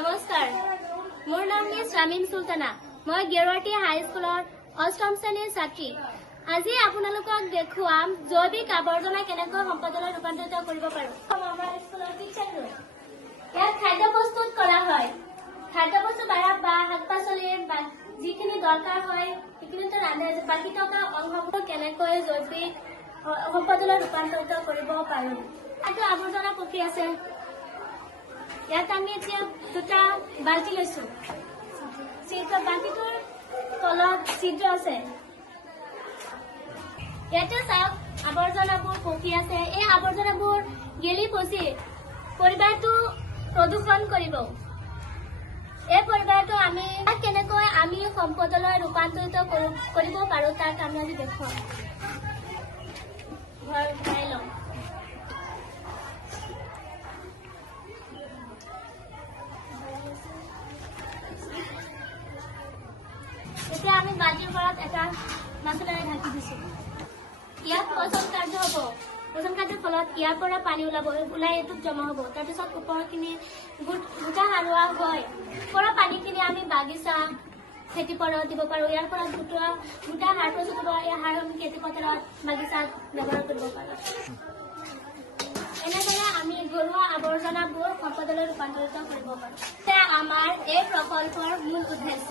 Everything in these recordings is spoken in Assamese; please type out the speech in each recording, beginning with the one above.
নমস্কাৰ, মোৰ নাম মিছ ৰামিম চুলতানা। মই গেৰুৱাটী হাইস্কুলৰ ৮ম শ্ৰেণীৰ ছাত্ৰী। আজি আপোনালোকক দেখুৱাম জৈৱিক আৱৰ্জনা কেনেকৈ সম্পদলৈ ৰূপান্তৰিত কৰিব পাৰোঁ। আমাৰ স্কুলৰ কিটচেন ৰুম। ইয়াত খাদ্য প্ৰস্তুত কৰা হয়। খাদ্য বস্তু বা শাক পাচলিৰ যিখিনি দৰকাৰ হয় সেইখিনিতো ৰান্ধে। বাকী থকা অংশবোৰ কেনেকৈ জৈৱিক সম্পদলৈ ৰূপান্তৰিত কৰিব পাৰোঁ। এইটো আৱৰ্জনা পকি আছে। ইয়াত আমি এতিয়া দুটা বাল্টি লৈছো। বাল্টিটোৰ তলত ছিদ্ৰ আছে। ইয়াতে চাওক আৱৰ্জনাবোৰ পকি আছে। এই আৱৰ্জনাবোৰ গেলি পচি পৰিৱেশটো প্ৰদূষণ কৰিব। এই পৰিৱেশটো আমি কেনেকৈ সম্পদলৈ ৰূপান্তৰিত কৰিব পাৰোঁ তাক আমি আজি দেখুৱাম। ঘৰ উঠাই লওঁ। এতিয়া আমি বাল্টিৰ ওপৰত এটা মাছলাৰে ঢাকি দিছো। ইয়াত পচন কাৰ্য হ'ব। পচন কাৰ্যৰ ফলত ইয়াৰ পৰা পানী ওলাই এইটোত জমা হ'ব। তাৰপিছত ওপৰখিনি গোটা সাৰুৱা হয়। ওপৰৰ পানীখিনি আমি বাগিচা খেতিপথাৰত দিব পাৰোঁ। ইয়াৰ পৰা গোটা সাৰ প্ৰস্তুত হ'ব। এই সাৰ আমি খেতিপথাৰত বাগিচাত ব্যৱহাৰ কৰিব পাৰোঁ। এনেদৰে আমি ঘৰুৱা আৱৰ্জনাবোৰ সম্পদলৈ ৰূপান্তৰিত কৰিব পাৰোঁ। আমাৰ এই প্ৰকল্পৰ মূল উদ্দেশ্য।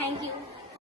Thank U.